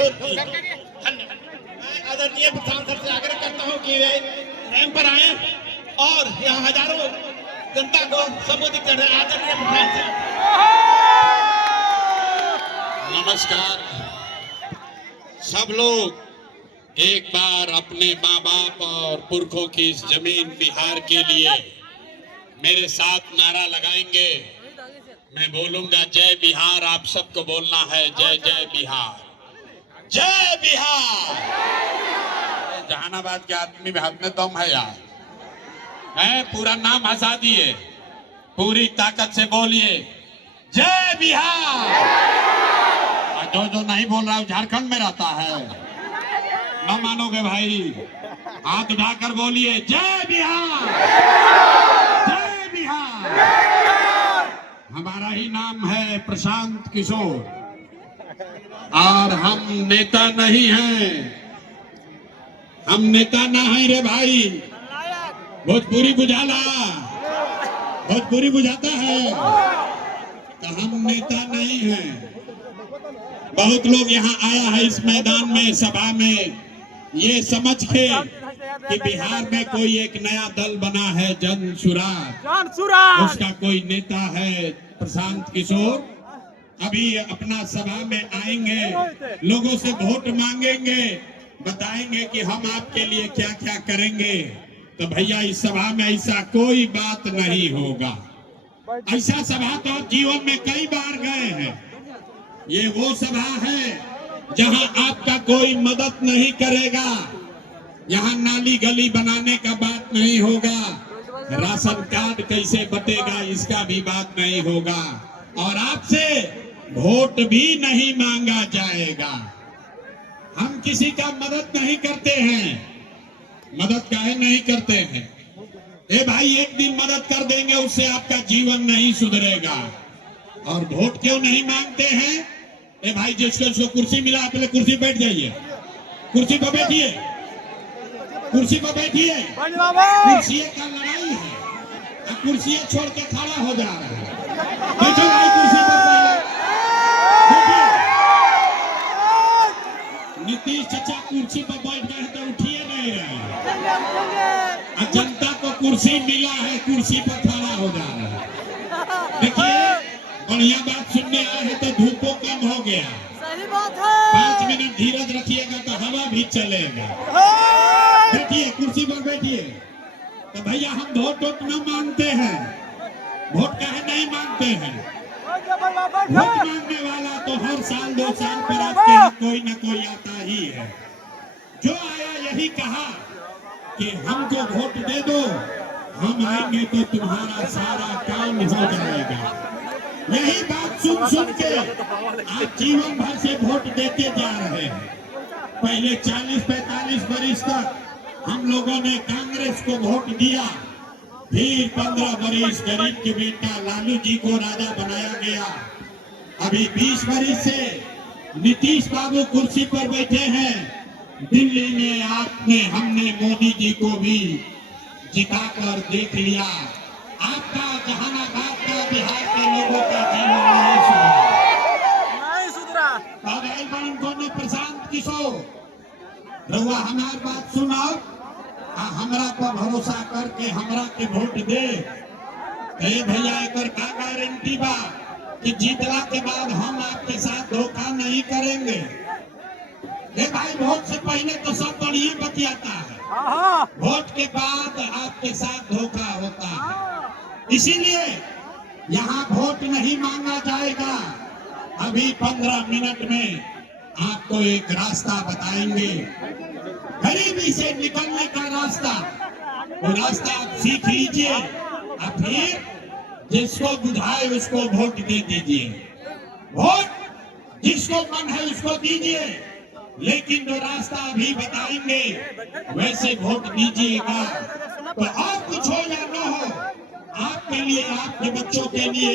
किशोर जी। मैं आदरणीय प्रधान सर से आग्रह करता हूं कि वे रैंप पर आए और यहाँ हजारों जनता को संबोधित कर रहे हैं। आदरणीय प्रधान सर, नमस्कार। सब लोग एक बार अपने माँ बाप और पुरखों की इस जमीन बिहार के लिए मेरे साथ नारा लगाएंगे। मैं बोलूंगा जय बिहार, आप सबको बोलना है जय जय बिहार, जय बिहार। जहानाबाद के आदमी में हाथ में दम है यार, है पूरा नाम हंसा दिए, पूरी ताकत से बोलिए जय बिहार। जो जो नहीं बोल रहा है झारखंड में रहता है, न मानोगे भाई, हाथ उठाकर बोलिए जय बिहार, जय बिहार। हमारा ही नाम है प्रशांत किशोर और हम नेता नहीं हैं, हम नेता ना है रे भाई। भोजपुरी बुझाला, भोजपुरी बुझाता है तो हम नेता नहीं हैं। बहुत लोग यहाँ आया है इस मैदान में, सभा में, ये समझ के कि बिहार में कोई एक नया दल बना है, जन सुराज, उसका कोई नेता है प्रशांत किशोर। अभी अपना सभा में आएंगे, लोगों से वोट मांगेंगे, बताएंगे कि हम आपके लिए क्या क्या करेंगे। तो भैया इस सभा में ऐसा कोई बात नहीं होगा। ऐसा सभा तो आप जीवन में कई बार गए हैं। ये वो सभा है जहां आपका कोई मदद नहीं करेगा, यहाँ नाली गली बनाने का बात नहीं होगा, राशन कार्ड कैसे बटेगा इसका भी बात नहीं होगा, और आपसे वोट भी नहीं मांगा जाएगा। हम किसी का मदद नहीं करते हैं। मदद काहे नहीं करते हैं? ए भाई, एक दिन मदद कर देंगे उससे आपका जीवन नहीं सुधरेगा। और वोट क्यों नहीं मांगते हैं? ए भाई, जिसको कुर्सी मिला पहले कुर्सी बैठ जाइए, कुर्सी पर बैठिए, कुर्सी पर बैठिए। कुर्सी का लड़ाई है, कुर्सी छोड़ के खड़ा हो जा रहा है। बैठो भाई, कुर्सी पर बैठिए। नीतीश चाचा कुर्सी पर बैठ गए तो उठिए नहीं रहे। जनता को कुर्सी मिला है, कुर्सी पर खड़ा हो जा रहा है। देखिए, बढ़िया बात सुनने आए हैं तो धूपों कम हो गया। सही बात है। 5 मिनट धीरज रखिएगा तो हवा भी चलेगा। बैठिए, कुर्सी पर बैठिए। तो भैया हम वोट न मांगते हैं। वोट काहे नहीं मांगते हैं? वोट मांगने वाला तो हर साल 2 साल पर आपके यहाँ कोई न कोई आता ही है। जो आया यही कहा कि हमको वोट दे दो, हम आएंगे तो तुम्हारा सारा काम हो जाएगा। यही बात सुन सुन के आज जीवन भर से वोट देते जा रहे हैं। पहले 40-45 वर्ष तक हम लोगों ने कांग्रेस को वोट दिया, फिर 15 वर्ष गरीब के बेटा लालू जी को राजा बनाया गया। अभी 20 वर्ष से नीतीश बाबू कुर्सी पर बैठे हैं। दिल्ली में हमने मोदी जी को भी जिताकर देख लिया। आपका जहानाबाद का, बिहार के लोगों का जीवन नहीं सुधरा। प्रशांत किशोर रहुआ हमारी बात सुनाओ, हमरा पर भरोसा करके हमरा के वोट दे। भैया एक का गारंटी बा कि जीतला के बाद हम आपके साथ धोखा नहीं करेंगे। भाई, वोट से पहले तो सब बढ़िया बतियाता है, वोट के बाद आपके साथ धोखा होता है। इसीलिए यहाँ वोट नहीं मांगा जाएगा। अभी 15 मिनट में आपको एक रास्ता बताएंगे, गरीबी से निकलने का रास्ता। वो रास्ता आप सीख लीजिए और फिर जिसको बुझाए उसको वोट दे दीजिए। वोट जिसको मन है उसको दीजिए, लेकिन जो रास्ता अभी बताएंगे वैसे वोट दीजिएगा। तो और कुछ हो या न हो, आपके लिए, आपके बच्चों के लिए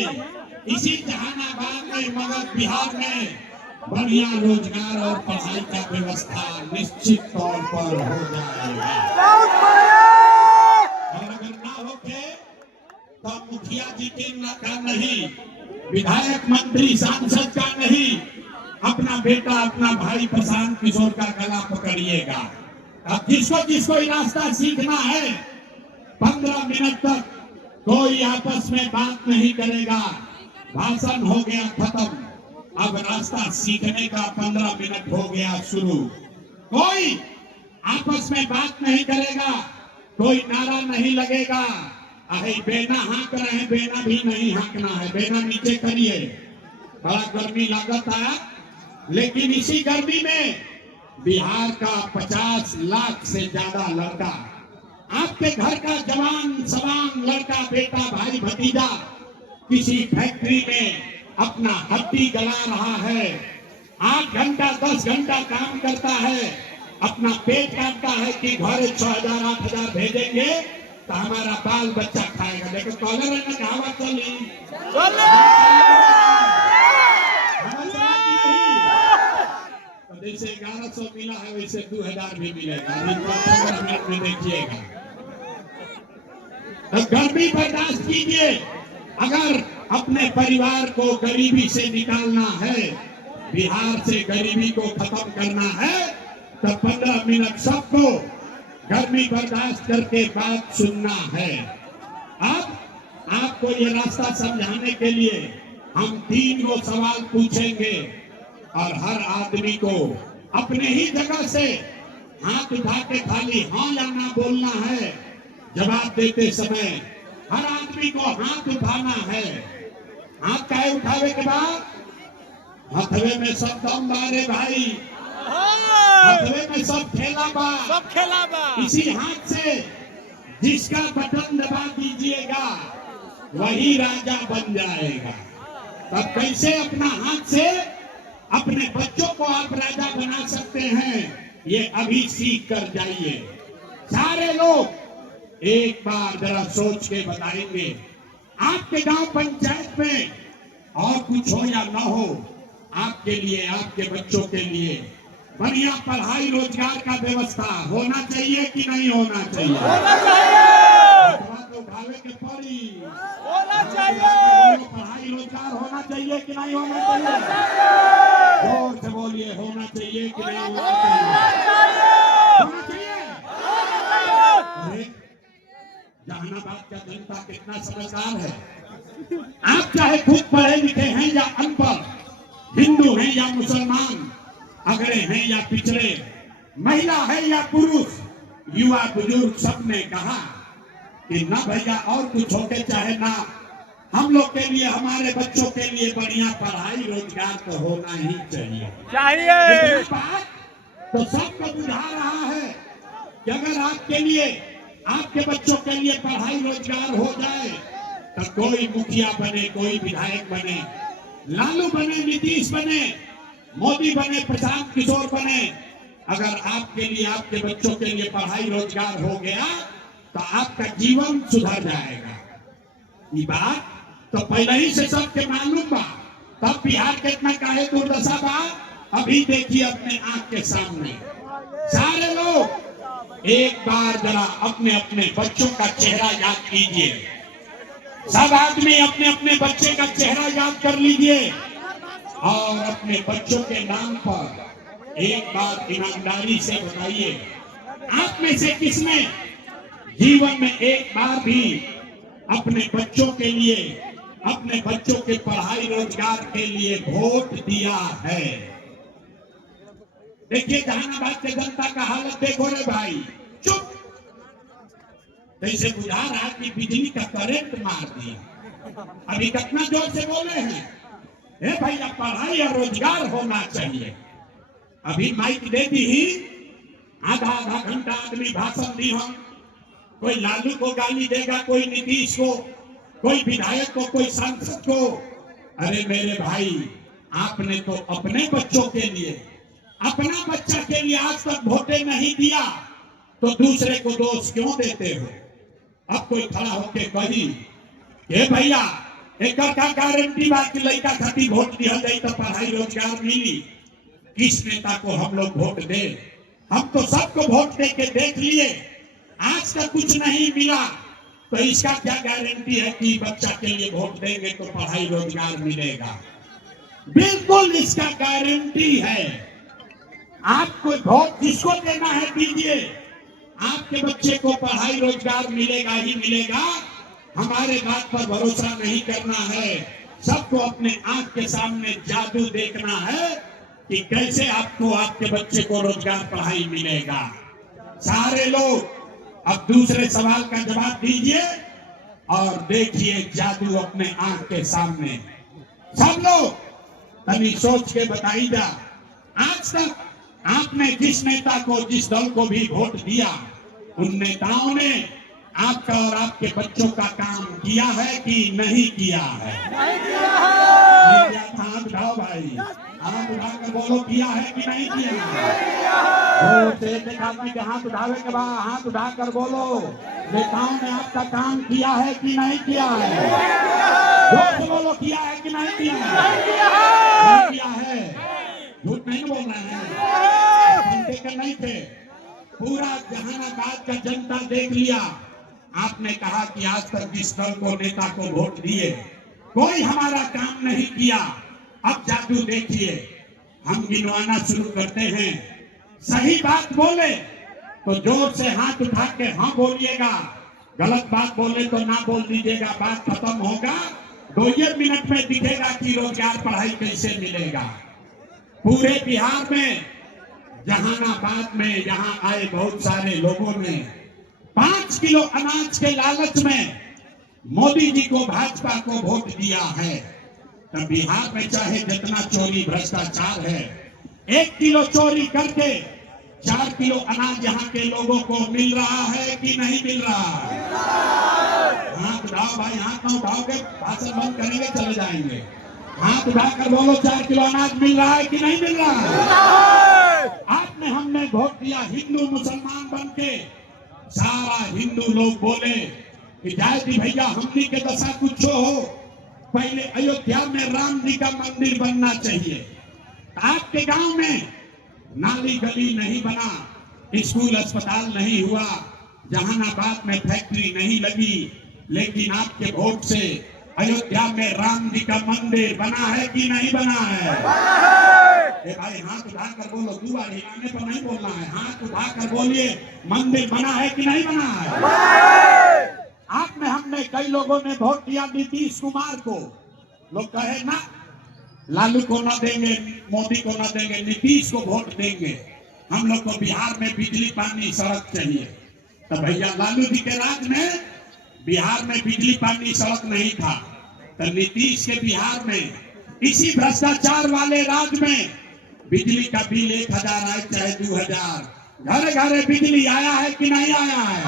इसी जहानाबाद में, मगध बिहार में बढ़िया रोजगार और पढ़ाई का व्यवस्था निश्चित तौर पर हो जाएगा। और अगर ना होके तो मुखिया जी के का नहीं, विधायक मंत्री सांसद का नहीं, अपना बेटा अपना भाई प्रशांत किशोर का गला पकड़िएगा। अब जिसको जिसको ये रास्ता सीखना है 15 मिनट तक कोई आपस में बात नहीं करेगा, भाषण हो गया खत्म। अब रास्ता सीखने का 15 मिनट हो गया शुरू। कोई आपस में बात नहीं करेगा, कोई नारा नहीं लगेगा। अरे बेना हाँक रहे हैं, बेना भी नहीं हाँकना है, बेना नीचे करिए। बड़ा गर्मी लागत है, लेकिन इसी गर्मी में बिहार का 50 लाख से ज्यादा लड़का, आपके घर का जवान सवान लड़का बेटा भाई भतीजा किसी फैक्ट्री में अपना हड्डी गला रहा है, 8 घंटा 10 घंटा काम करता है, अपना पेट काटता है कि घर 6,000 8,000 भेजेंगे तो हमारा बाल बच्चा खाएगा। लेकिन कॉलर है ना, कहावत चली तो जैसे 1100 मिला है वैसे 2,000 भी मिलेगा। 15 मिनट में देखिएगा। तो गर्मी बर्दाश्त कीजिए। अगर अपने परिवार को गरीबी से निकालना है, बिहार से गरीबी को खत्म करना है, तो 15 मिनट सबको गर्मी बर्दाश्त करके बात सुनना है। अब आपको ये रास्ता समझाने के लिए हम 3 गो सवाल पूछेंगे और हर आदमी को अपने ही जगह से हाथ उठा के खाली हाँ या ना बोलना है। जवाब देते समय हर आदमी को हाथ उठाना है। हाथ काहे उठावे के बाद हथवे में सब दम बारे भाई, हथवे में सब खेला बा। इसी हाथ से जिसका बटन दबा दीजिएगा वही राजा बन जाएगा। तब कैसे अपना हाथ से अपने बच्चों को आप राजा बना सकते हैं, ये अभी सीख कर जाइए। सारे लोग एक बार जरा सोच के बताएंगे, आपके गांव पंचायत में और कुछ हो या ना हो, आपके लिए आपके बच्चों के लिए बढ़िया पढ़ाई रोजगार का व्यवस्था होना चाहिए कि नहीं होना चाहिए? तो उठावे के पड़ी, पढ़ाई रोजगार होना चाहिए कि नहीं होना चाहिए? जोर से बोलिए, होना चाहिए कि नहीं होना चाहिए? होना चाहिए। जहानाबाद का जनता कितना समझदार है। आप चाहे खुद पढ़े लिखे हैं या अनपढ़, हिंदू हैं या मुसलमान, अगड़े हैं या पिछड़े, महिला है या पुरुष, युवा बुजुर्ग, सबने कहा कि ना भैया और कुछ होके चाहे ना, हम लोग के लिए हमारे बच्चों के लिए बढ़िया पढ़ाई रोजगार तो होना ही चाहिए। बात तो सबको बुझा रहा है कि अगर आपके लिए आपके बच्चों के लिए पढ़ाई रोजगार हो जाए तो कोई मुखिया बने, कोई विधायक बने, लालू बने, नीतीश बने, मोदी बने, प्रशांत किशोर बने, अगर आपके लिए आपके बच्चों के लिए पढ़ाई रोजगार हो गया तो आपका जीवन सुधर जाएगा। ये बात तो पहले ही से सबके मालूम बा, तब बिहार कितना काहे दुर्दशा बा अभी देखिए अपने आंख के सामने। सारे लोग एक बार जरा अपने अपने बच्चों का चेहरा याद कीजिए। सब आदमी अपने अपने बच्चे का चेहरा याद कर लीजिए और अपने बच्चों के नाम पर एक बार ईमानदारी से बताइए, आप में से किसने जीवन में एक बार भी अपने बच्चों के लिए, अपने बच्चों के पढ़ाई रोजगार के लिए वोट दिया है? देखिए जहानाबाद के जनता का हालत देखो रे भाई, चुप। जैसे बुझा रहा कि बिजली का करंट मार दिया। अभी कितना जोर से बोले हैं, हे भैया पढ़ाई और रोजगार होना चाहिए। अभी माइक दे दी ही, आधा आधा घंटा आदमी भाषण दी हम, कोई लालू को गाली देगा, कोई नीतीश को, कोई विधायक को, कोई सांसद को। अरे मेरे भाई, आपने तो अपने बच्चों के लिए, अपना बच्चा के लिए आज तक वोटे नहीं दिया तो दूसरे को दोष क्यों देते हो? अब कोई खड़ा होके कही हे भैया एक का गारंटी बात की लड़का खातिर वोट दिया जाए तो पढ़ाई रोजगार मिली, किस नेता को हम लोग वोट दे? हम तो सबको वोट दे के देख लिए, आज तक कुछ नहीं मिला, तो इसका क्या गारंटी है कि बच्चा के लिए वोट देंगे तो पढ़ाई रोजगार मिलेगा? बिल्कुल इसका गारंटी है। आपको वोट जिसको देना है दीजिए, आपके बच्चे को पढ़ाई रोजगार मिलेगा ही मिलेगा। हमारे बात पर भरोसा नहीं करना है, सबको अपने आंख के सामने जादू देखना है कि कैसे आपको आपके बच्चे को रोजगार पढ़ाई मिलेगा। सारे लोग अब दूसरे सवाल का जवाब दीजिए और देखिए जादू अपने आंख के सामने। सब लोग तनी सोच के बताइए, आज तक आपने जिस नेता को, जिस दल को भी वोट दिया, उन नेताओं ने आपका और आपके बच्चों का काम किया है कि नहीं किया है? नहीं किया है। हाथ उठाओ भाई, हाथ उठाकर बोलो किया है कि नहीं किया है? के हाथ उठावे के बाद हाथ उठाकर बोलो नेताओं ने आपका काम किया है कि नहीं किया है? जोर बोलो किया है कि नहीं किया है? नहीं किया है। झूठ नहीं बोल रहे हैं, देकर नहीं थे। पूरा जहानाबाद का जनता देख लिया। आपने कहा कि आज तक जिस दल को, नेता को वोट दिए, कोई हमारा काम नहीं किया। अब जादू देखिए, हम गिनवाना शुरू करते हैं। सही बात बोले तो जोर से हाथ उठा के हाँ बोलिएगा, गलत बात बोले तो ना बोल दीजिएगा। बात खत्म होगा, 2 मिनट में दिखेगा कि रोजगार पढ़ाई कैसे मिलेगा। पूरे बिहार में, जहानाबाद में यहाँ आए बहुत सारे लोगों ने 5 किलो अनाज के लालच में मोदी जी को, भाजपा को वोट दिया है। तब बिहार में चाहे जितना चोरी भ्रष्टाचार है, 1 किलो चोरी करके 4 किलो अनाज यहाँ के लोगों को मिल रहा है कि नहीं मिल रहा? हाथ उठाओ भाई, हाथ ना उठाओगे भाषण बंद करेंगे, चले जाएंगे। हाथ उठाकर बोलो 4 किलो अनाज मिल रहा है कि नहीं मिल रहा है? आपने, हमने वोट दिया हिंदू मुसलमान बन के। सारा हिंदू लोग बोले कि जय जी भैया, हमनी के दशा कुछ हो, पहले अयोध्या में राम जी का मंदिर बनना चाहिए। आपके गांव में नाली गली नहीं बना, स्कूल अस्पताल नहीं हुआ, जहानाबाद में फैक्ट्री नहीं लगी, लेकिन आपके वोट से अयोध्या में राम जी का मंदिर बना है कि नहीं बना है? भाई हाथ उठाकर बोलो, दुआ हिलाने पर नहीं बोलना है, हाथ उठाकर बोलिए मंदिर बना है कि नहीं बना है? आपने, हमने, कई लोगों ने वोट दिया नीतीश कुमार को। लोग कहे ना, लालू को ना देंगे, मोदी को ना देंगे, नीतीश को वोट देंगे। हम लोग को बिहार में बिजली पानी सड़क चाहिए। तो भैया लालू जी के राज में बिहार में बिजली पानी सड़क नहीं था, तो नीतीश के बिहार में, इसी भ्रष्टाचार वाले राज में बिजली का बिल 1000 आए चाहे 2000, घर घर बिजली आया है कि नहीं आया है?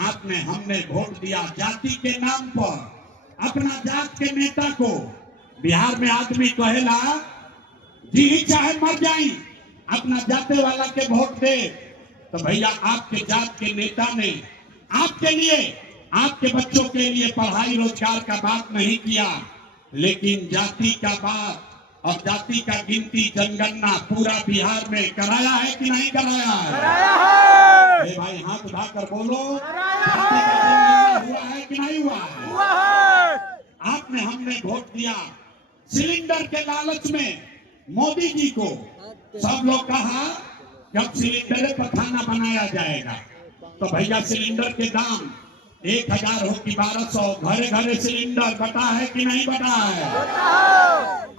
आपने, हमने वोट दिया जाति के नाम पर, अपना जात के नेता को। बिहार में आदमी कहेला जी चाहे मर जाई, अपना जाते वाला के वोट दे। तो भैया आपके जात के नेता ने आपके लिए, आपके बच्चों के लिए पढ़ाई रोजगार का बात नहीं किया, लेकिन जाति का बात और जाति का गिनती, जनगणना पूरा बिहार में कराया है कि नहीं कराया है? कराया है। भाई हाथ उठाकर बोलो, जाति का जनगणना हुआ है कि नहीं हुआ है? हुआ है। आपने, हमने वोट दिया सिलेंडर के लालच में मोदी जी को। सब लोग कहा जब सिलेंडर पर खाना बनाया जाएगा तो भैया सिलेंडर के दाम 1000 हो कि 1200, घरे घरे सिलेंडर बटा है कि नहीं बटा है?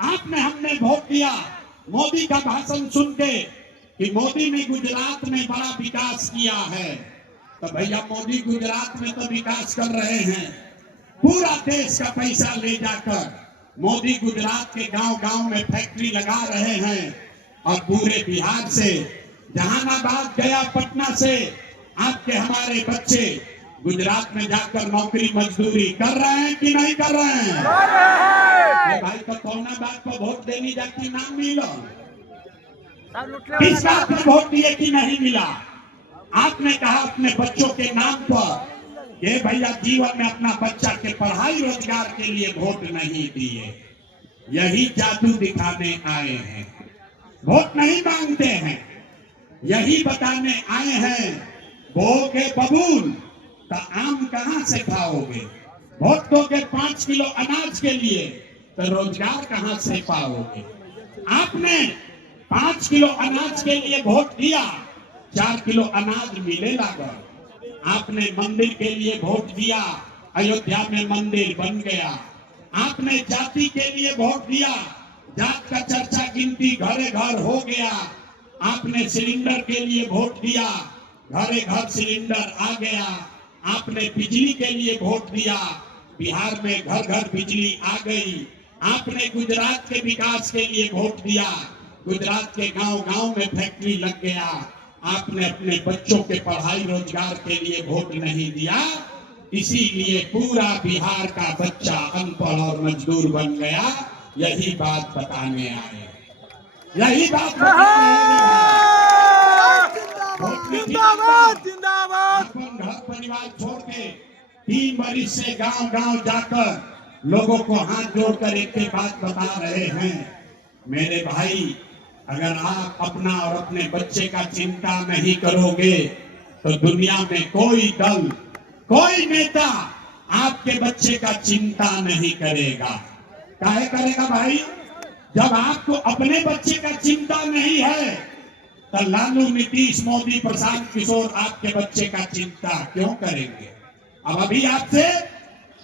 आपने, हमने वोट दिया मोदी का भाषण सुन के कि मोदी ने गुजरात में बड़ा विकास किया है। तो भैया मोदी गुजरात में तो विकास कर रहे हैं, पूरा देश का पैसा ले जाकर मोदी गुजरात के गांव-गांव में फैक्ट्री लगा रहे हैं। और पूरे बिहार से, जहानाबाद, गया, पटना से आपके हमारे बच्चे गुजरात में जाकर नौकरी मजदूरी कर रहे हैं कि नहीं कर रहे हैं? भाई तो कौन बात पर वोट देनी जाती नाम मिला, किस बात पर वोट दिए कि नहीं मिला? आपने कहा अपने बच्चों के नाम पर, ये भैया जीवन में अपना बच्चा के पढ़ाई रोजगार के लिए वोट नहीं दिए। यही जादू दिखाने आए हैं, वोट नहीं मांगते हैं, यही बताने आए हैं बोगे बबूल तो आम कहां से खाओगे? वोट दोगे 5 किलो अनाज के लिए तो रोजगार कहां से पाओगे? आपने 5 किलो अनाज के लिए वोट दिया, 4 किलो अनाज मिले लागा। आपने मंदिर के लिए वोट दिया, अयोध्या में मंदिर बन गया। आपने जाति के लिए वोट दिया, जात का चर्चा गिनती घरे घर हो गया। आपने सिलेंडर के लिए वोट दिया, घरे घर सिलेंडर आ गया। आपने बिजली के लिए वोट दिया, बिहार में घर घर बिजली आ गई। आपने गुजरात के विकास के लिए वोट दिया, गुजरात के गांव गांव में फैक्ट्री लग गया। आपने अपने बच्चों के पढ़ाई रोजगार के लिए वोट नहीं दिया, इसीलिए पूरा बिहार का बच्चा अनपढ़ और मजदूर बन गया। यही बात बताने आए, यही बात जिंदाबाद जिंदाबाद। अपन घर परिवार छोड़ के 3 वर्ष से गांव गांव जाकर लोगों को हाथ जोड़कर एक बात बता रहे हैं, मेरे भाई अगर आप अपना और अपने बच्चे का चिंता नहीं करोगे तो दुनिया में कोई दल, कोई नेता आपके बच्चे का चिंता नहीं करेगा। काहे करेगा भाई? जब आपको अपने बच्चे का चिंता नहीं है तो लालू, नीतीश, मोदी, प्रशांत किशोर आपके बच्चे का चिंता क्यों करेंगे? अब अभी आपसे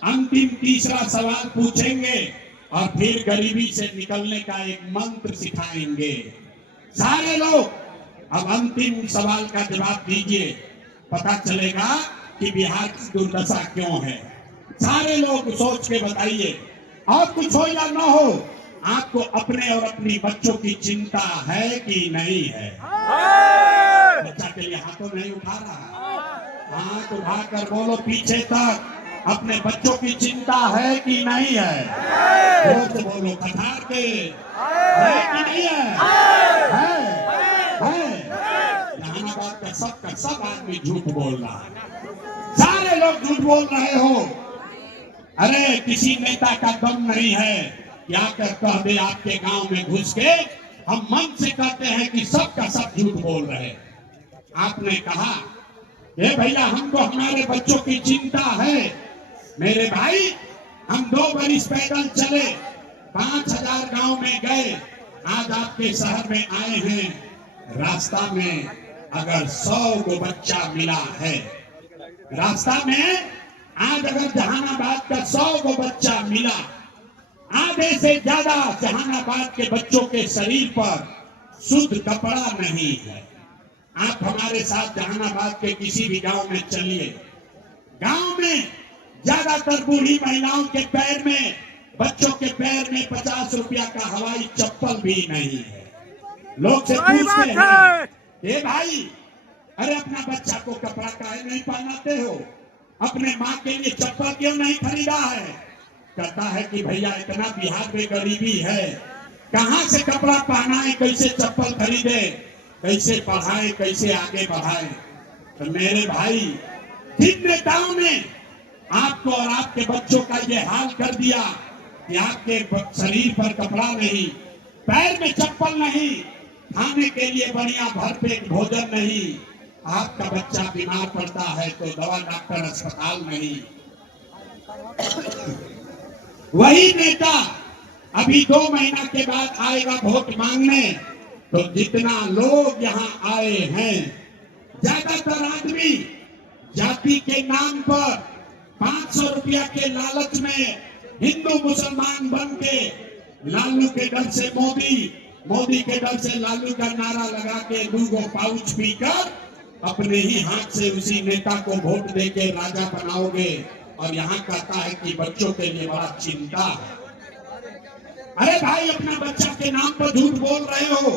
अंतिम तीसरा सवाल पूछेंगे और फिर गरीबी से निकलने का एक मंत्र सिखाएंगे। सारे लोग अब अंतिम सवाल का जवाब दीजिए, पता चलेगा कि बिहार की दुर्दशा क्यों है। सारे लोग सोच के बताइए, और कुछ हो या ना हो, आपको अपने और अपनी बच्चों की चिंता है कि नहीं है? बच्चा के लिए हाथों नहीं उठा रहा, हाथ उठाकर बोलो पीछे तक, अपने बच्चों की चिंता है कि नहीं है? जोर से बोलो, कठार के है कि नहीं है? है। जहानाबाद का सब आदमी झूठ बोल रहा है, सारे लोग झूठ बोल रहे हो। अरे किसी नेता का दम नहीं है क्या कर कह दे आपके गांव में घुस के, हम मन से कहते हैं कि सब का सब झूठ बोल रहे। आपने कहा ये भैया हमको हमारे बच्चों की चिंता है। मेरे भाई हम 2 बरिस पैदल चले, 5000 गांव में गए, आज आपके शहर में आए हैं। रास्ता में अगर 100 को बच्चा मिला है, रास्ता में आज अगर जहानाबाद का 100 को बच्चा मिला, आधे से ज्यादा जहानाबाद के बच्चों के शरीर पर शुद्ध कपड़ा नहीं है। आप हमारे साथ जहानाबाद के किसी भी गांव में चलिए, गांव में ज्यादातर बूढ़ी महिलाओं के पैर में, बच्चों के पैर में 50 रुपया का हवाई चप्पल भी नहीं है। लोग से पूछते हैं, ए भाई अरे अपना बच्चा को कपड़ा काहे नहीं पहनाते हो, अपने माँ के लिए चप्पल क्यों नहीं खरीदा है? कहता है कि भैया इतना बिहार में गरीबी है, कहाँ से कपड़ा पहनाए, कैसे चप्पल खरीदे, कैसे पढ़ाए, कैसे आगे बढ़ाए। तो मेरे भाई जिन नेताओं ने आपको और आपके बच्चों का ये हाल कर दिया कि आपके शरीर पर कपड़ा नहीं, पैर में चप्पल नहीं, खाने के लिए बढ़िया भरपेट भोजन नहीं, आपका बच्चा बीमार पड़ता है तो दवा डॉक्टर अस्पताल नहीं। वही नेता अभी 2 महीना के बाद आएगा वोट मांगने, तो जितना लोग यहाँ आए हैं, ज्यादातर आदमी जाति के नाम पर 500 रुपया के लालच में हिंदू मुसलमान बन के, लालू के डर से मोदी, मोदी के डर से लालू का नारा लगा के 2 पाउच पीकर अपने ही हाथ से उसी नेता को वोट देके राजा बनाओगे, और यहाँ कहता है कि बच्चों के लिए बड़ा चिंता है। अरे भाई अपना बच्चा के नाम पर झूठ बोल रहे हो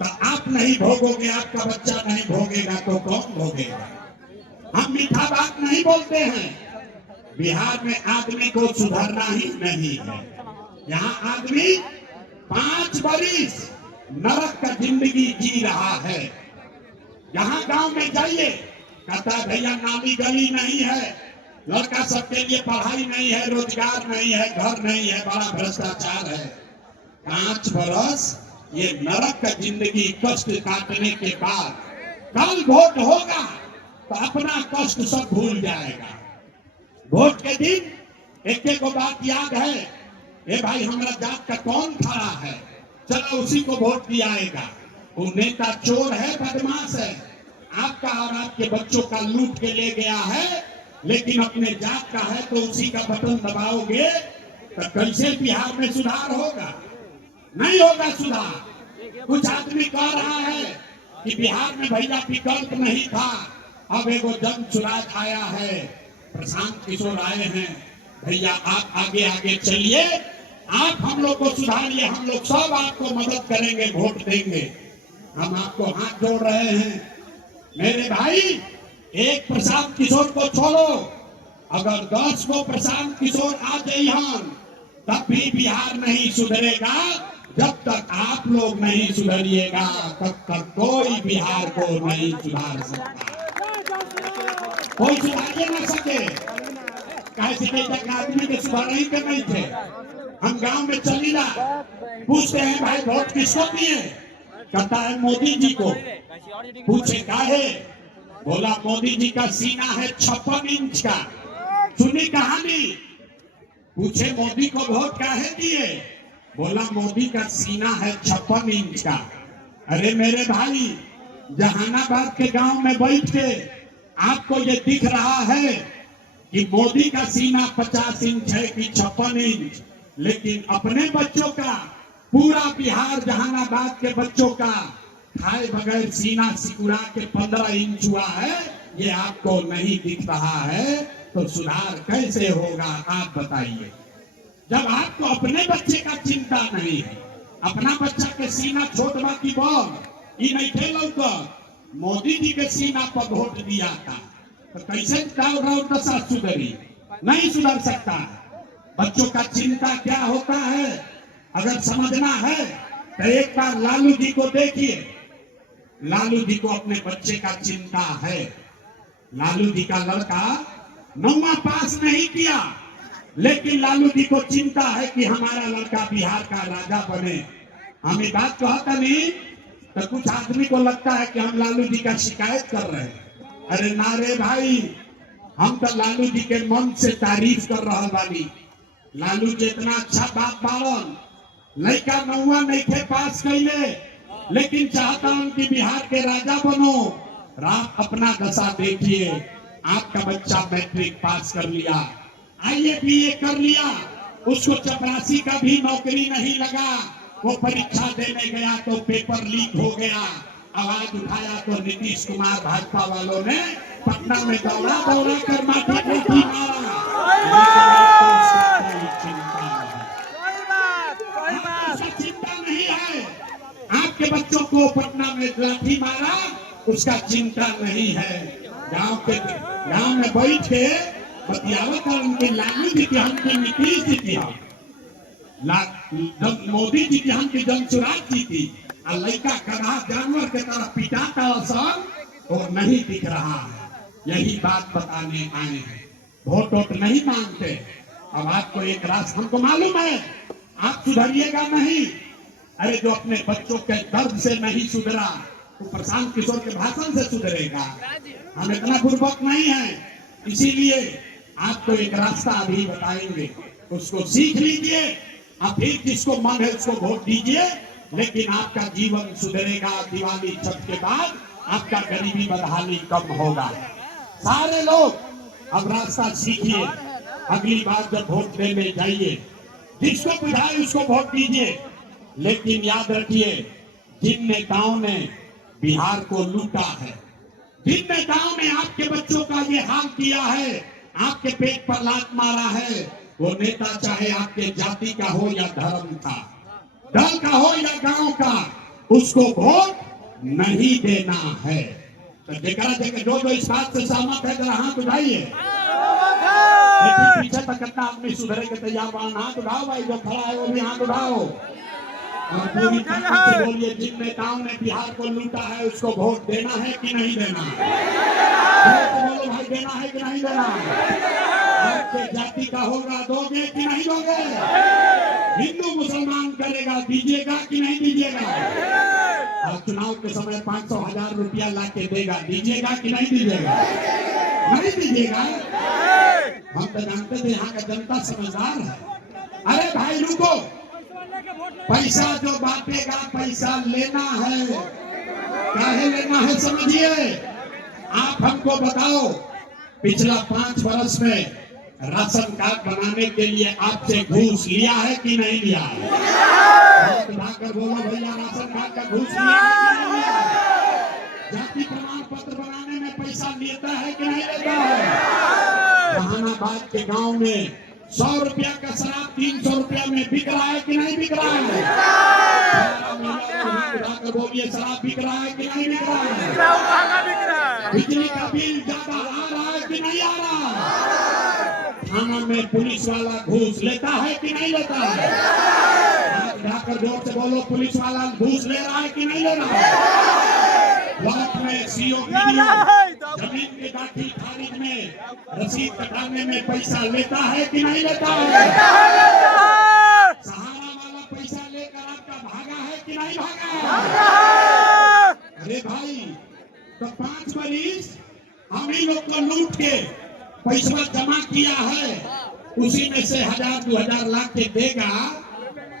तो आप नहीं भोगोगे, आपका बच्चा नहीं भोगेगा तो कौन भोगेगा? हम मीठा बात नहीं बोलते हैं, बिहार में आदमी को सुधरना ही नहीं है। यहाँ आदमी 5 बरिस नरक का जिंदगी जी रहा है। यहाँ गांव में जाइए, कहता भैया नाली गली नहीं है, लड़का सबके लिए पढ़ाई नहीं है, रोजगार नहीं है, घर नहीं है, बड़ा भ्रष्टाचार है। 5 बरस ये नरक का जिंदगी कष्ट काटने के बाद कल वोट होगा तो अपना कष्ट सब भूल जाएगा। वोट के दिन एक बात याद है, ए भाई हमारा जात का कौन खड़ा है, चलो उसी को वोट दिया जाएगा। वो नेता चोर है, बदमाश है, आपका और आपके बच्चों का लूट के ले गया है, लेकिन अपने जात का है तो उसी का बटन दबाओगे तो कैसे बिहार में सुधार होगा? नहीं होगा सुधार। कुछ आदमी कह रहा है कि बिहार में भैया विकल्प नहीं था, अब एगो जन सुराज आया है, प्रशांत किशोर आए हैं, भैया आप आगे आगे चलिए, आप हम लोग को सुधारिए, हम लोग सब आपको मदद करेंगे, वोट देंगे। हम आपको हाथ जोड़ रहे हैं। मेरे भाई, एक प्रशांत किशोर को छोड़ो, अगर 10 को प्रशांत किशोर आ जाइए तब भी बिहार नहीं सुधरेगा। जब तक आप लोग नहीं सुधरिएगा तब तक कोई बिहार को नहीं सुधार सकता, कोई सुधार ना सके। कैसे तक आदमी के सुधार नहीं करने थे। हम गांव में चली ना, पूछते हैं भाई वोट किसको दिए, कहता है मोदी जी को। पूछे काहे, बोला मोदी जी का सीना है 56 इंच का। सुनी कहानी। पूछे मोदी को वोट काहे दिए, बोला मोदी का सीना है 56 इंच का। अरे मेरे भाई, जहानाबाद के गांव में बैठ के आपको ये दिख रहा है कि मोदी का सीना 50 इंच है कि 56 इंच, लेकिन अपने बच्चों का, पूरा बिहार जहानाबाद के बच्चों का खाए बगैर सीना सिकुड़ा के 15 इंच हुआ है, ये आपको नहीं दिख रहा है, तो सुधार कैसे होगा आप बताइए। जब आपको अपने बच्चे का चिंता नहीं है, अपना बच्चा के सीना छोटवा की बॉल ये नहीं खेलो तो मोदी जी के सीना पर वोट दिया था, तो कैसे दशा सुधरी? नहीं सुधर सकता। बच्चों का चिंता क्या होता है अगर समझना है तो एक बार लालू जी को देखिए। लालू जी को अपने बच्चे का चिंता है। लालू जी का लड़का 9वां पास नहीं किया, लेकिन लालू जी को चिंता है कि हमारा लड़का बिहार का राजा बने। हम ये बात कहता नहीं तो कुछ आदमी को लगता है कि हम लालू जी का शिकायत कर रहे हैं। अरे नारे भाई, हम तो लालू जी के मन से तारीफ कर रहा बानी। लालू जी इतना अच्छा बात बावन, लड़का 9वां नहीं थे पास कैले, लेकिन चाहता हूं कि बिहार के राजा बनो। रात अपना दशा देखिए, आपका बच्चा मैट्रिक पास कर लिया, IABA कर लिया, उसको चपरासी का भी नौकरी नहीं लगा। वो परीक्षा देने गया तो पेपर लीक हो गया, आवाज उठाया तो नीतीश कुमार भाजपा वालों ने पटना में दौड़ा दौड़ा कर माथा मारा। चिंता नहीं है, आपके बच्चों को पटना में लाठी मारा, उसका चिंता नहीं है। गांव में बैठ के बतियावत है उनके लालू जी की, हमकी नीतीश जी की, मोदी जी की, हमकी जनसुराज जी की, और लड़का गधा जानवर के तरह पिटाता असर और नहीं दिख रहा है। यही बात बताने आए हैं। वोट वोट नहीं मांगते। अब आपको एक रास्ता, हमको मालूम है आप सुधरिएगा नहीं। अरे जो अपने बच्चों के दर्द से नहीं सुधरा तो प्रशांत किशोर के भाषण से सुधरेगा। हम इतना बुर्बक नहीं है, इसीलिए आपको एक रास्ता अभी बताएंगे, उसको सीख लीजिए। आप फिर जिसको मन है उसको वोट दीजिए, लेकिन आपका जीवन सुधरेगा। दिवाली छठ के बाद आपका गरीबी बदहाली कम होगा। सारे लोग अब रास्ता सीखिए। अगली बार जब वोट देने जाइए, जिसको बुझाए उसको वोट दीजिए, लेकिन याद रखिए, जिन नेताओं ने बिहार को लूटा है, जिन नेताओं ने आपके बच्चों का ये हाल किया है, आपके पेट पर लात मारा है, वो नेता चाहे आपके जाति का हो या धर्म का, दल का हो या गांव का, उसको वोट नहीं देना है। तो जो इस बात से सहमत है जरा हाथ उठाइए। पीछे तक कितना आदमी सुधरे के तैयार बना, हाथ उठाओ भाई। जो खड़ा है वो भी हाथ उठाओ और पूरी ताकत से बोलिए, जिन नेताओं ने बिहार को लूटा है उसको वोट देना है कि नहीं देना? बोलो भाई, देना है कि नहीं देना? आपके जाति का होगा, दोगे कि नहीं दोगे? हिंदू मुसलमान करेगा, दीजिएगा कि नहीं दीजिएगा? और चुनाव के समय 500,000 रुपया ला के देगा, दीजिएगा कि नहीं दीजिएगा? नहीं दीजिएगा। हम तो जानते थे यहाँ का जनता समझदार है। अरे भाई रुको, पैसा जो बांटेगा पैसा लेना है, काहे लेना है समझिए। आप हमको बताओ, पिछला 5 वर्ष में राशन कार्ड बनाने के लिए आपसे घूस लिया है कि नहीं लिया है? हाथ उठाकर बोलो भैया, राशन कार्ड का घूस लिया है कि नहीं लिया है? जाति प्रमाण पत्र बनाने में पैसा लेता है कि नहीं लेता है? जहानाबाद के गांव में 100 रुपया का शराब 300 रुपया में बिक रहा है कि नहीं बिक रहा है? बोलिए, शराब बिक रहा है कि नहीं बिक रहा है? बिजली का बिल ज्यादा आ रहा है कि नहीं आ रहा? थाना में पुलिस वाला घूस लेता है कि नहीं लेता है? जाकर जोर से बोलो, पुलिस वाला घूस ले रहा है कि नहीं ले रहा है? ब्लॉक में सीओ जमीन के दाखिल खारिज में रसीद कटाने में पैसा लेता है कि नहीं लेता है? सहारा वाला पैसा लेकर आपका भागा है कि नहीं भागा? अरे भाई, तो 5 मरीज हम ही लोग को लूट के पैसा जमा किया है, उसी में से 1000-2000 लाख के देगा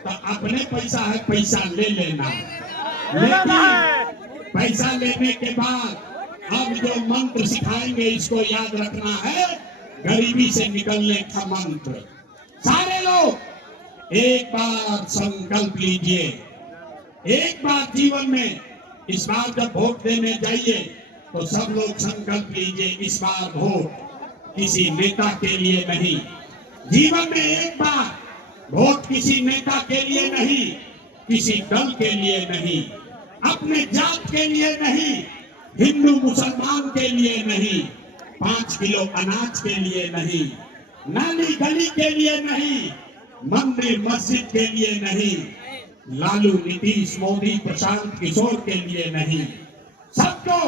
तो अपने पैसा है, पैसा ले लेना। लेकिन पैसा लेने के बाद अब जो मंत्र सिखाएंगे इसको याद रखना है, गरीबी से निकलने का मंत्र। सारे लोग एक बार संकल्प लीजिए, एक बार जीवन में इस बार जब वोट देने जाइए तो सब लोग संकल्प लीजिए, इस बार वोट किसी नेता के लिए नहीं, जीवन में एक बार वोट किसी नेता के लिए नहीं, किसी दल के लिए नहीं, अपने जात के लिए नहीं, हिंदू मुसलमान के लिए नहीं, 5 किलो अनाज के लिए नहीं, नाली गली के लिए नहीं, मंदिर मस्जिद के लिए नहीं, लालू नीतीश मोदी प्रशांत किशोर के लिए नहीं, सबको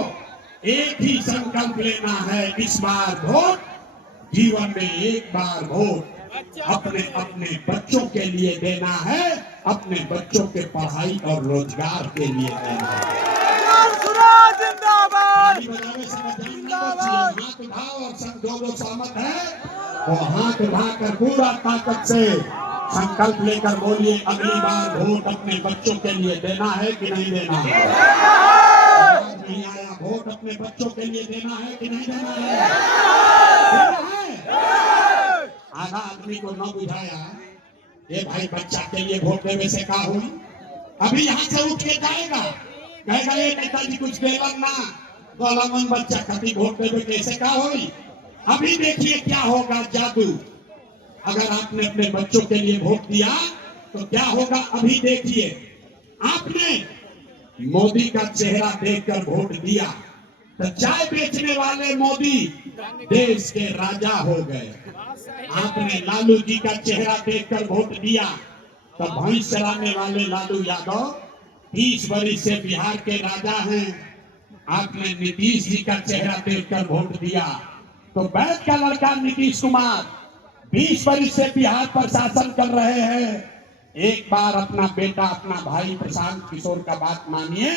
एक ही संकल्प लेना है, इस बार वोट जीवन में एक बार वोट अपने अपने बच्चों के लिए देना है, अपने बच्चों के पढ़ाई और रोजगार के लिए देना है। हाथ उठाओ और सब जो लोग सहमत है वो हाथ उठाकर पूरा ताकत से संकल्प लेकर बोलिए, अगली बार वोट अपने बच्चों के लिए देना है कि नहीं देना है? नहीं आया, वोट अपने बच्चों के लिए देना है कि नहीं देना है? आधा आदमी को न बुझाया, ये भाई बच्चा के लिए वोट देने से क्या हुई? अभी यहाँ से उठ के जाएगा, कहेगा ये नेताजी कुछ देवन ना, गोलामन बच्चा खाती वोट देवे कैसे क्या हुई? अभी देखिए क्या होगा जादू। अगर आपने अपने बच्चों के लिए वोट दिया तो क्या होगा, अभी देखिए। आपने मोदी का चेहरा देखकर वोट दिया तो चाय बेचने वाले मोदी देश के राजा हो गए। आपने लालू जी का चेहरा देखकर वोट दिया तो भैंस चलाने वाले लालू यादव 30 वर्ष से बिहार के राजा हैं। आपने नीतीश जी का चेहरा देखकर वोट दिया तो बैठ का लड़का नीतीश कुमार 20 वर्ष से बिहार पर शासन कर रहे हैं। एक बार अपना बेटा, अपना भाई प्रशांत किशोर का बात मानिए,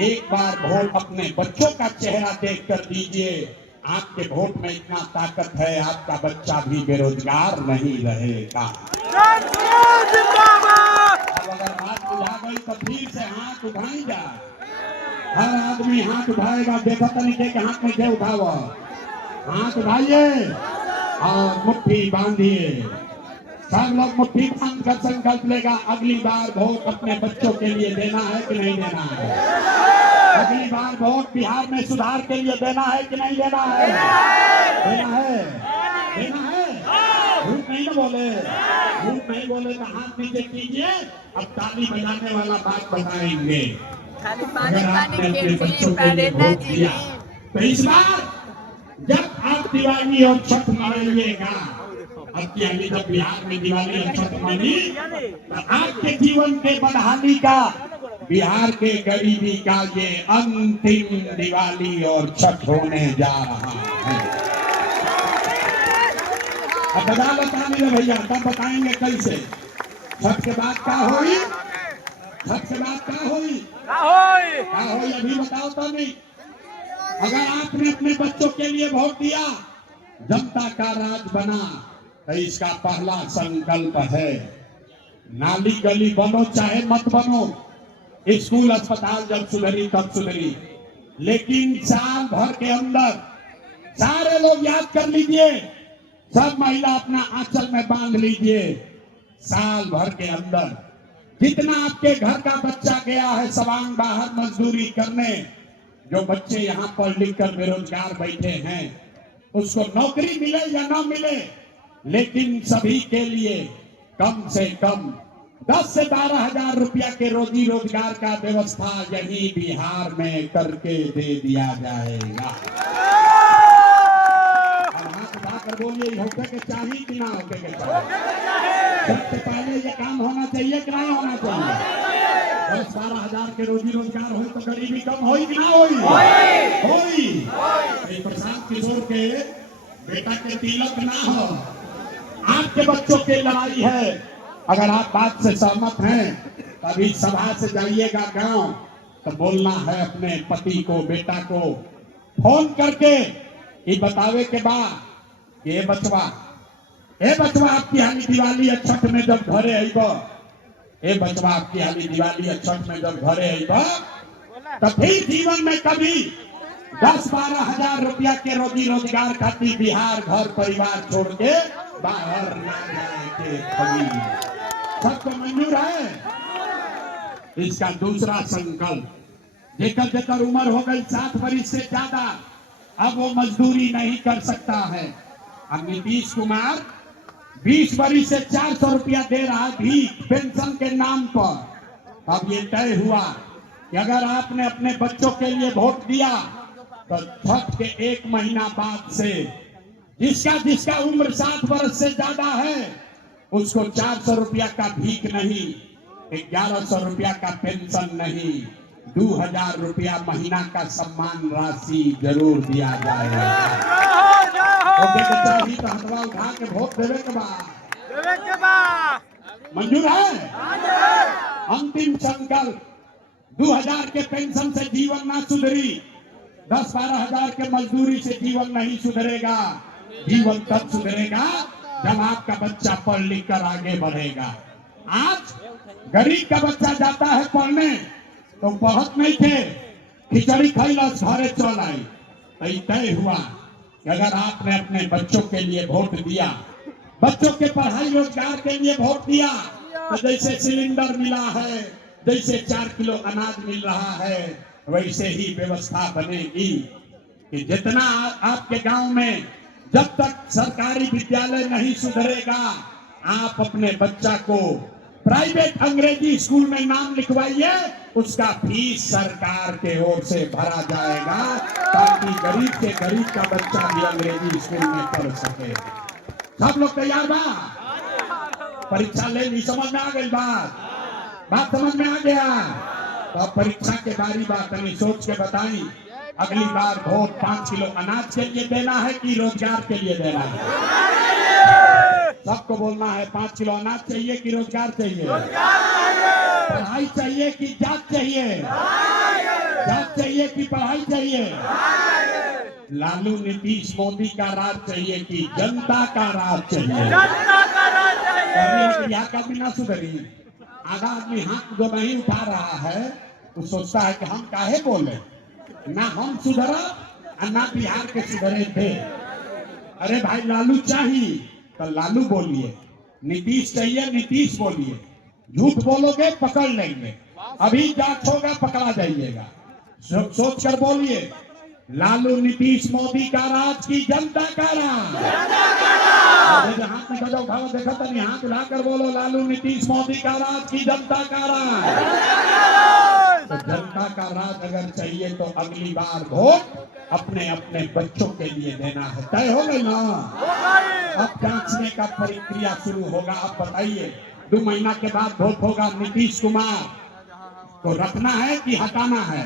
एक बार वोट अपने बच्चों का चेहरा देखकर दीजिए। आपके वोट में इतना ताकत है, आपका बच्चा भी बेरोजगार नहीं रहेगा। अब अगर बात बुझा गई तो फिर से हाथ उठाएगा, हर आदमी हाथ उठाएगा। देखो तरीके के हाथ में क्या उठाओ, हाथ उठाइए और मुट्ठी बांधिए। सब लोग मुट्ठी बांध कर संकल्प लेगा, अगली बार वोट अपने बच्चों के लिए देना है कि नहीं देना है? अगली बार वोट बिहार में सुधार के लिए देना है कि नहीं देना है? देना है, देना है। झूठ नहीं बोले, झूठ नहीं बोले तो हाथ नीचे कीजिए। अब ताली बजाने वाला बात बताएंगे। अगर आपने अपने बच्चों के लिए वोट दिया तो इस बार जब आप दिवाली और छठ मनाइएगा, अब की जब बिहार में दिवाली और छठ मनी तो आपके जीवन के बदहाली का, बिहार के गरीबी का ये अंतिम दिवाली और छठ होने जा रहा है। अब बताने भैया, तब बताएंगे कैसे। छठ के बाद क्या होगी? छठ के बाद क्या होगी? क्या होगी अभी बताओ तो नहीं। अगर आपने अपने बच्चों के लिए वोट दिया, जनता का राज बना, तो इसका पहला संकल्प है, नाली गली बनो चाहे मत बनो, स्कूल अस्पताल जब सुधरी तब सुधरी, लेकिन साल भर के अंदर सारे लोग याद कर लीजिए, सब महिला अपना आंचल में बांध लीजिए, साल भर के अंदर जितना आपके घर का बच्चा गया है सवांग बाहर मजदूरी करने, जो बच्चे यहाँ पढ़ लिख कर बेरोजगार बैठे हैं, उसको नौकरी मिले या ना मिले, लेकिन सभी के लिए कम से कम 10 से 12 हजार रुपया के रोजी रोजगार का व्यवस्था यही बिहार में करके दे दिया जाएगा। और हाथ उठाकर बोलिए, होके के चाहिए कि ना होके के चाहिए? सबसे पहले ये काम होना चाहिए कि नहीं होना चाहिए? 10-12 हजार के रोजी रोजगार हो तो गरीबी कम होई कि ना होई? होई। प्रशांत किशोर के बेटा के तिलक ना हो, आपके बच्चों की लड़ाई है। अगर आप बात से सहमत हैं तभी सभा से जाइएगा गांव, तो बोलना है अपने पति को, बेटा को फोन करके कि बतावे के बाद ये बचवा आपकी हाली दिवाली छठ में जब घरे आईब, ए बचवा आपकी हाली दिवाली छठ में जब घरे आईब, तो फिर जीवन में कभी 10-12 हजार रुपया के रोजी रोजगार खातिर बिहार घर परिवार छोड़ के बाहर ना जाए के कभी। सबको मंजूर है? इसका दूसरा संकल्प, जेकर जेकर उम्र हो गई 60 वर्ष से ज्यादा, अब वो मजदूरी नहीं कर सकता है। अब नीतीश कुमार 20 वर्ष से 400 रुपया दे रहा है भी पेंशन के नाम पर। अब ये तय हुआ कि अगर आपने अपने बच्चों के लिए वोट दिया तो छठ के 1 महीना बाद से जिसका उम्र 60 वर्ष से ज्यादा है उसको 400 रुपया का भीख नहीं, 1100 रुपया का पेंशन नहीं, 2000 रुपया महीना का सम्मान राशि जरूर दिया जाएगा। चाहिए तो हथवा उठा के वोट देवे के बाद मंजूर है? अंतिम संकल्प, 2000 के पेंशन से जीवन ना सुधरी, 10-12 हजार के मजदूरी से जीवन नहीं सुधरेगा। जीवन तब सुधरेगा जब आपका बच्चा पढ़ लिख कर आगे बढ़ेगा। आज गरीब का बच्चा जाता है पढ़ने तो पढ़त नहीं थे, खिचड़ी खैला घरे चल आई। तो तय हुआ कि अगर आपने अपने बच्चों के लिए वोट दिया, बच्चों के पढ़ाई रोजगार के लिए वोट दिया, तो जैसे सिलेंडर मिला है, जैसे 4 किलो अनाज मिल रहा है, वैसे ही व्यवस्था बनेगी कि जितना आपके गांव में जब तक सरकारी विद्यालय नहीं सुधरेगा, आप अपने बच्चा को प्राइवेट अंग्रेजी स्कूल में नाम लिखवाइए, उसका फीस सरकार के ओर से भरा जाएगा ताकि गरीब से गरीब का बच्चा भी अंग्रेजी स्कूल में पढ़ सके। सब लोग तैयार बा? परीक्षा ले ली, समझ में आ गई बात समझ में आ गया? तो परीक्षा के बारी बात नहीं सोच के बताई, अगली बार वोट 5 किलो अनाज के लिए देना है कि रोजगार के लिए देना है? सबको बोलना है 5 किलो अनाज चाहिए कि रोजगार चाहिए? पढ़ाई चाहिए कि जात चाहिए? जात चाहिए कि पढ़ाई चाहिए? लालू नीतीश मोदी का राज चाहिए कि जनता का राज चाहिए? यहाँ का भी ना सुधरी, आधा आदमी हाथ जो नहीं उठा रहा है वो सोचता है कि हम काहे बोले, ना हम सुधरा ना बिहार के सुधरे थे। अरे भाई लालू चाहिए तो लालू बोलिए, नीतीश चाहिए नीतीश बोलिए, झूठ बोलोगे पकड़ लेंगे, अभी जांच होगा पकड़ा जाइएगा। सोच कर बोलिए, लालू नीतीश मोदी का राज की जनता का राज? हाथ में बजाओ उठाओ, देखो तो नहीं, हाथ उठाकर बोलो, लालू नीतीश मोदी का राज की जनता का राज? तो जनता का राज अगर चाहिए तो अगली बार वोट अपने अपने बच्चों के लिए देना है। तय हो गई ना? अब जांचने का प्रक्रिया शुरू होगा। आप बताइए, 2 महीना के बाद वोट होगा, नीतीश कुमार को रखना है कि हटाना है?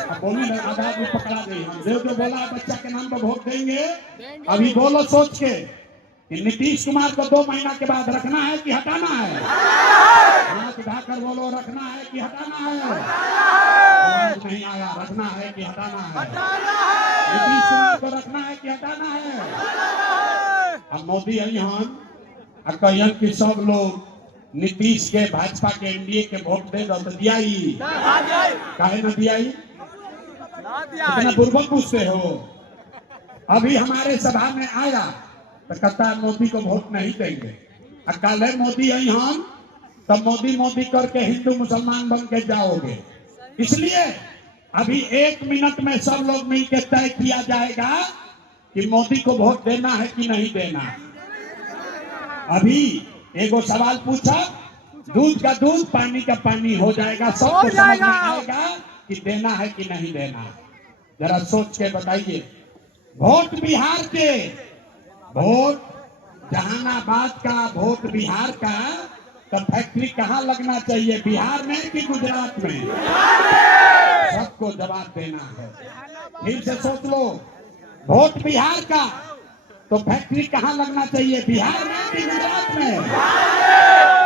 अब बोली आधा भी पकड़ा गई, जो बोला बच्चा के नाम पर वोट देंगे, अभी बोलो सोच के कि नीतीश कुमार को 2 महीना के बाद रखना है कि हटाना है? हाथ उठाकर बोलो, रखना है कि हटाना है? आवाज नहीं आया, रखना है कि हटाना है? नीतीश कुमार को रखना है कि हटाना है? अब मोदी यहाँ कहियन कि सब लोग नीतीश के भाजपा के एनडीए के वोट दे दो तो दिया ही काहे न दिया ही इतना पूर्वक पूछते हो। अभी हमारे सभा में आया तो कहता है मोदी को वोट नहीं देंगे। कल है मोदी आई हम तब मोदी मोदी करके हिंदू मुसलमान बन के जाओगे। इसलिए अभी 1 मिनट में सब लोग मिलकर तय किया जाएगा कि मोदी को वोट देना है कि नहीं देना। अभी एगो सवाल पूछा, दूध का दूध पानी का पानी हो जाएगा, सबको समझ में आएगा कि देना है कि नहीं देना। जरा सोच के बताइए। वोट बिहार के, वोट जहानाबाद का, वोट बिहार का, तो फैक्ट्री कहाँ लगना चाहिए, बिहार में कि गुजरात में? सबको जवाब देना है। फिर से सोच लो, वोट बिहार का तो फैक्ट्री कहाँ लगना चाहिए, बिहार में कि गुजरात में?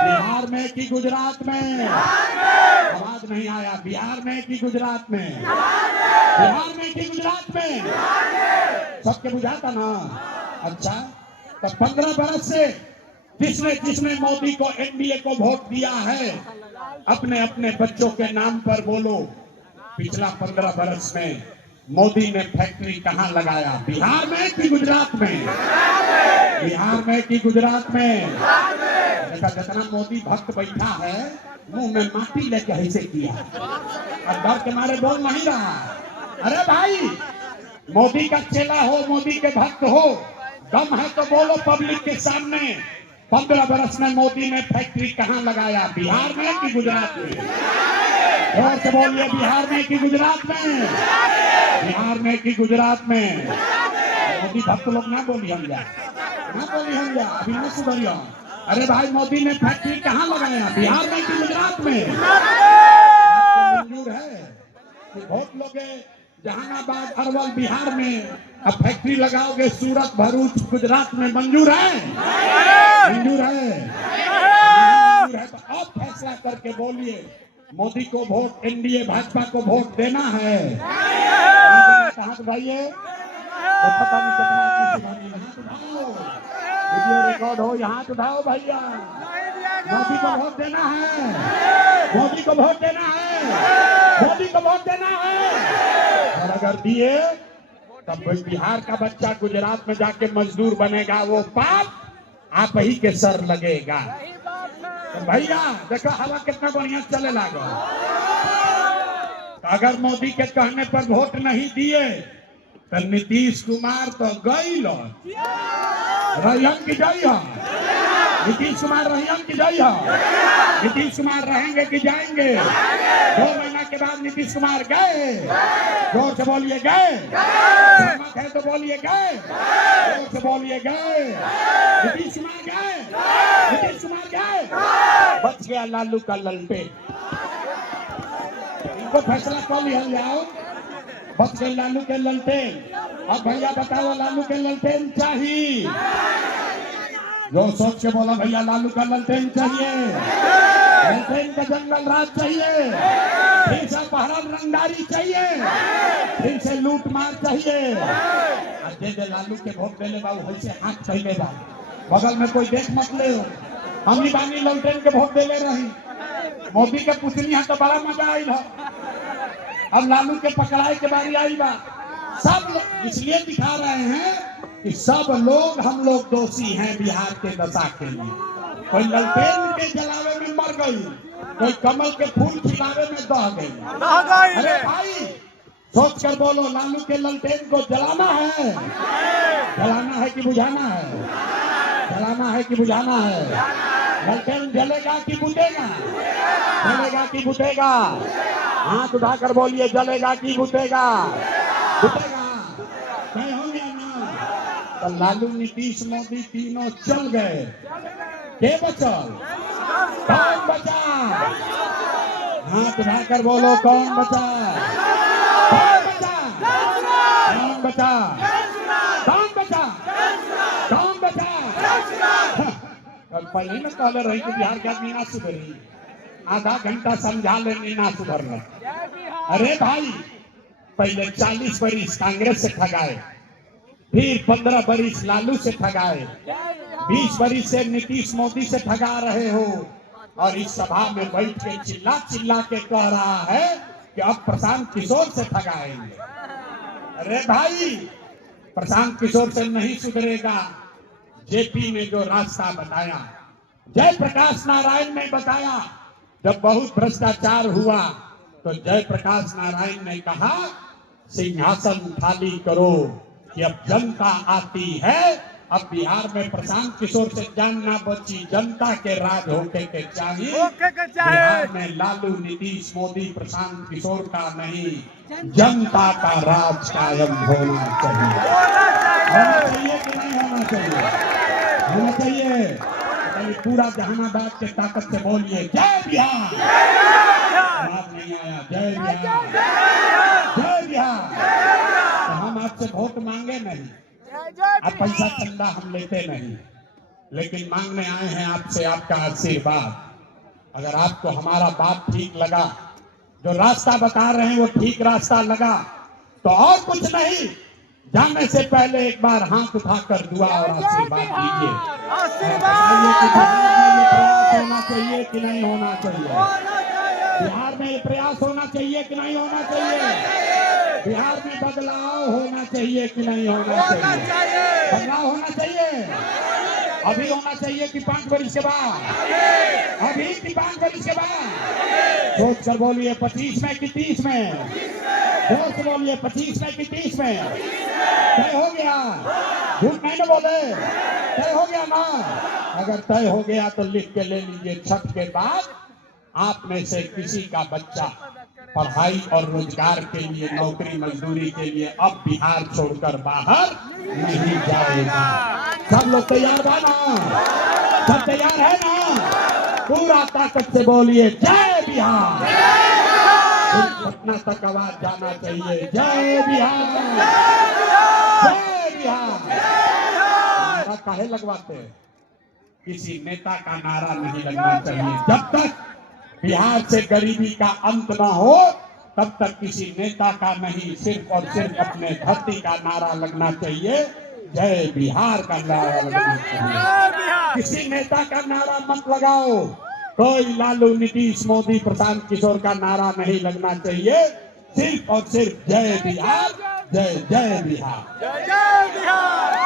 बिहार में कि गुजरात में? आवाज नहीं आया। बिहार में कि गुजरात में? बिहार में कि गुजरात में? सबके बुझाता ना। अच्छा, तो 15 बरस से जिसने मोदी को, एनडीए को वोट दिया है, अपने अपने बच्चों के नाम पर बोलो, पिछला 15 बरस में मोदी ने फैक्ट्री कहाँ लगाया, बिहार में कि गुजरात में? बिहार में कि गुजरात में? देखा जितना मोदी भक्त बैठा है मुंह में माटी लेके ऐसे किया, अब डर के मारे बोल नहीं रहा। अरे भाई, मोदी का चेला हो, मोदी के भक्त हो, दम है तो बोलो पब्लिक के सामने, 15 बरस में मोदी ने फैक्ट्री कहाँ लगाया, बिहार में कि गुजरात में? और से बोलिए, बिहार में कि गुजरात में? बिहार में कि गुजरात में? मोदी भक्त लोग ना बोली हम जा, ना बोली हम जा, अभी न सुधरिया। अरे भाई, मोदी ने फैक्ट्री कहाँ लगाया, बिहार में कि गुजरात में? मंजूर है कि वोट लोगे जहानाबाद, अरवल बिहार में, अब फैक्ट्री लगाओगे सूरत, भरूच गुजरात में, मंजूर है? मंजूर है? मंजूर है तो अब फैसला करके बोलिए, मोदी को वोट, एनडीए भाजपा को वोट देना है? हाथ उठाइए। पता नहीं कितना वीडियो रिकॉर्ड हो, यहाँ उठाओ भैया। मोदी को वोट देना है, मोदी को वोट देना है, मोदी को वोट देना है। और अगर दिए तब बिहार का बच्चा गुजरात में जाके मजदूर बनेगा, वो पाप आप ही के सर लगेगा। तो भैया देखो हवा कितना बढ़िया चले लगा। अगर मोदी के कहने पर वोट नहीं दिए तो नीतीश कुमार तो गई लो रहीम की जई है। नीतीश कुमार रहीम की जई है। नीतीश कुमार रहेंगे कि जाएंगे? 2 महीना के बाद नीतीश कुमार गए। जोर से बोलिए गए। सहमत है तो बोलिए गए। जोर से बोलिए गए। नीतीश कुमार गए। नीतीश कुमार गए। बच गया लालू का ललटेन। इनको फैसला कर लिया जाओ, बच गए लालू के ललटेन। अब भैया बताओ, लालू के ललटेन चाहिए? जो सोच के बोला भैया लालू का ललटेन चाहिए, ललटेन का जंगल राज चाहिए, फिर से अपहरण रंगदारी चाहिए, फिर से लूट मार चाहिए। दे लालू के वोट देने बाबू ऐसे हाथ चाहिए बा, बगल में कोई देख मत ले। हम ही बानी ललटेन के वोट दे ले रही, मोदी के पूछनी है तो बड़ा मजा आई। अब लालू के पकड़ाई के बारी आई बा। सब इसलिए दिखा रहे हैं कि सब लोग, हम लोग दोषी हैं बिहार के दशा के लिए। कोई ललटेन के जलावे में मर गई, कोई कमल के फूल खिलावे में दह गई। अरे भाई सोच कर बोलो, लालू के ललटेन को जलाना है? जलाना है कि बुझाना है? जलाना है कि बुझाना है? ललटेन जलेगा कि बुझेगा? जलेगा कि बुझेगा? हाथ उठाकर बोलिए, जलेगा कि बुझेगा? बुझेगा। नहीं हो गया ना? तो लालू, नीतीश, मोदी तीनों चल गए, के बचल? कौन बचा? हाथ उठाकर बोलो, कौन बचा? कौन बचा? कौन बचा? कौन बचा? कौन बचा? कल पहले में कहले रही कि बिहार के आदमी ना सुधरी, आधा घंटा समझा लेनी ना सुधरना। अरे भाई, पहले 40 बरिस कांग्रेस से ठगाए, फिर 15 बरिस लालू से ठगाए, 20 बरिस से नीतीश मोदी से ठगा रहे हो, और इस सभा में बैठ के चिल्ला चिल्ला के कह रहा है कि अब प्रशांत किशोर से ठगाएंगे। अरे भाई, प्रशांत किशोर से नहीं सुधरेगा। जेपी ने जो रास्ता बताया, जयप्रकाश नारायण ने बताया, जब बहुत भ्रष्टाचार हुआ तो जयप्रकाश नारायण ने कहा सिंहासन खाली करो कि अब जनता आती है। अब बिहार में प्रशांत किशोर से जान ना बची, जनता के राज होके के चाहिए। बिहार में लालू, नीतीश, मोदी, प्रशांत किशोर का नहीं, जनता का राज कायम होना चाहिए। होना चाहिए कि नहीं होना चाहिए? होना चाहिए। कहीं पूरा जहानाबाद के ताकत से बोलिए जय बिहार। आवाज नहीं आया। जय बिहार, जय बिहार। तो हम आपसे वोट मांगे नहीं, अब पैसा चंदा हम लेते नहीं, लेकिन मांगने आए हैं आपसे आपका आशीर्वाद। अगर आपको हमारा बात ठीक लगा, जो रास्ता बता रहे हैं वो ठीक रास्ता लगा, तो और कुछ नहीं, जाने से पहले एक बार हाथ उठाकर दुआ और आशीर्वाद दीजिए। होना चाहिए कि नहीं होना चाहिए? बिहार में ये प्रयास होना चाहिए कि नहीं होना चाहिए? बिहार में बदलाव होना चाहिए कि नहीं होना चाहिए? बदलाव होना चाहिए। अभी होना चाहिए कि 5 वर्ष के बाद? अभी कि 5 वर्ष के बाद? सोच कर बोलिए 25 में कि 30 में? जोर से बोलिए 25 में कि 30 में? तय हो गया? झूठ नहीं ना बोले, तय हो गया ना? अगर तय हो गया तो लिख के ले लीजिए, छठ के बाद आप में से किसी का बच्चा पढ़ाई और रोजगार के लिए, नौकरी मजदूरी के लिए अब बिहार छोड़कर बाहर नहीं जाएगा। सब लोग तैयार बा ना? सब तैयार है ना? पूरा ताकत से बोलिए जय बिहार। पटना तक आवाज जाना चाहिए, जय बिहार, जय बिहार। नारा काहे लगवाते? किसी नेता का नारा नहीं लगना चाहिए। जब तक बिहार से गरीबी का अंत न हो तब तक किसी नेता का नहीं, सिर्फ और सिर्फ अपने धरती का नारा लगना चाहिए, जय बिहार का नारा लगना चाहिए। किसी नेता का नारा मत लगाओ, कोई लालू, नीतीश, मोदी, प्रशांत किशोर का नारा नहीं लगना चाहिए, सिर्फ और सिर्फ जय बिहार, जय जय बिहार, जय जय बिहार।